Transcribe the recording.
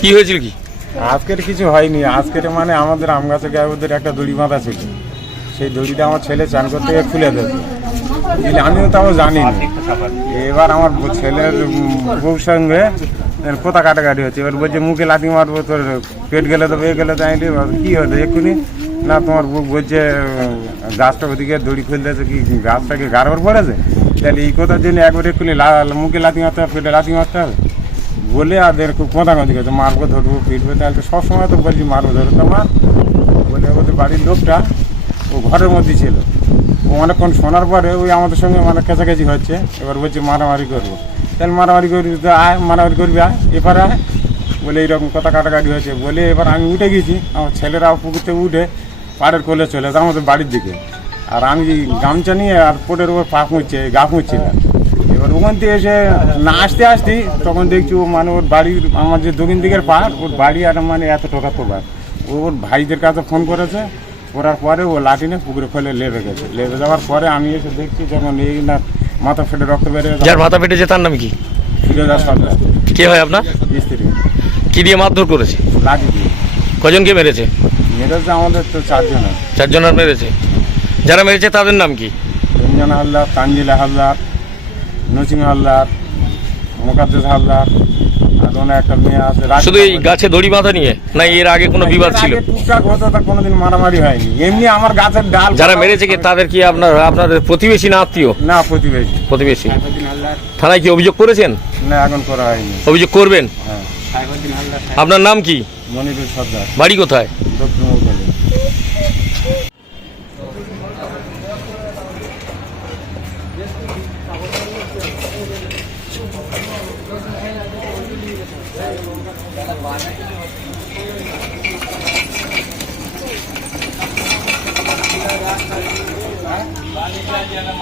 কি হয়েছিল কি? আজকের কিছু হয়নি। আজকের মানে আমাদের আম গাছে গায়ে একটা দড়ি বাঁধা ছিল। সেই দড়িটা আমার ছেলে চান করতে খুলে দিলে আমিও তাও জানি না। এবার আমার ছেলের বউর সঙ্গে কোথা কাটাকাটি হচ্ছে। এবার বলছে, মুখে লাথি মারবো, তোর পেট গেলে তো এ গেলে তো আমি কি হতো এক্ষুনি? না, তোমার বউ বলছে, গাছটা ওদিকে দড়ি খুলে দিয়েছে কি? গাছটাকে গাড়বার পড়েছে তাহলে এই কথার জন্য একবার এক্ষুনি লা- মুখে লাথি মারতে হবে পেটে লাথি মারতে হবে। বলে আর এর খুব কোঁদাকাঁদি করছে মারবো, ধরবো, পিটবো, তাহলে সবসময় তো বলছি মারবো, ধরো তো মার বলে ওদের বাড়ির লোকটা ও ঘরের মধ্যে ছিল। ও অনেকক্ষণ শোনার পরে ওই আমাদের সঙ্গে মানে কেঁচাকেচি হচ্ছে। এবার বলছে, মারামারি করব। তাহলে মারামারি করবি তো আয়, মারামারি করবি আয় এবার আয়। বলে এইরকম কথা কাটাকাটি হয়েছে। বলে এবার আমি উঠে গেছি, আমার ছেলেরাও পুকুরতে উঠে পাড়ের কোলে চলে আমাদের বাড়ির দিকে। আর আমি গামছা নিয়ে আর পোটের উপর পা মুচ্ছে গা মুচ্ছিলাম এবার ওখান থেকে এসে না আসতে আসতে তখন দেখছি ও মানে ওর বাড়ির আমার যে দক্ষিণ দিকের পাড় ওর বাড়ি আর মানে এত টোকা তোবার ও ওর ভাইদের কাছে ফোন করেছে করার পরে ও লাঠি নিয়ে পুকুরে ফেলে লেবে গেছে। লেবে যাওয়ার পরে আমি এসে দেখছি যখন এই না মাথা ফেটে রক্ত বেড়ে যার মাথা ফেটেছে তার নাম কি? কে হয় আপনার? স্ত্রী। কি দিয়ে মারধর করেছে? লাঠি দিয়ে। কজনকে মেরেছে? মেরেছে আমাদের তো চারজন চারজনের মেরেছে? যারা মেরেছে তাদের নাম কি? রঞ্জন হালদার তানজিলা হালদার নচিং হালদার মোকাদ্দেস হালদার আর ওখানে একটা মেয়ে আছে রাখি শুধু এই গাছে দড়ি বাঁধা নিয়ে? না এর আগে কোনো বিবাদ ছিল? আগে টুকটাক হতো তা কোনোদিন মারামারি হয়নি। এমনি আমার গাছের ডাল যারা মেরেছে কি তাদের কি আপনার আপনাদের প্রতিবেশী না আত্মীয়? না প্রতিবেশী। প্রতিবেশী। থানায় কি অভিযোগ করেছেন? না এখন করা হয়নি। অভিযোগ করবেন? হ্যাঁ। আপনার নাম কি? মনিরুল সর্দার। বাড়ি কোথায়? দক্ষিণ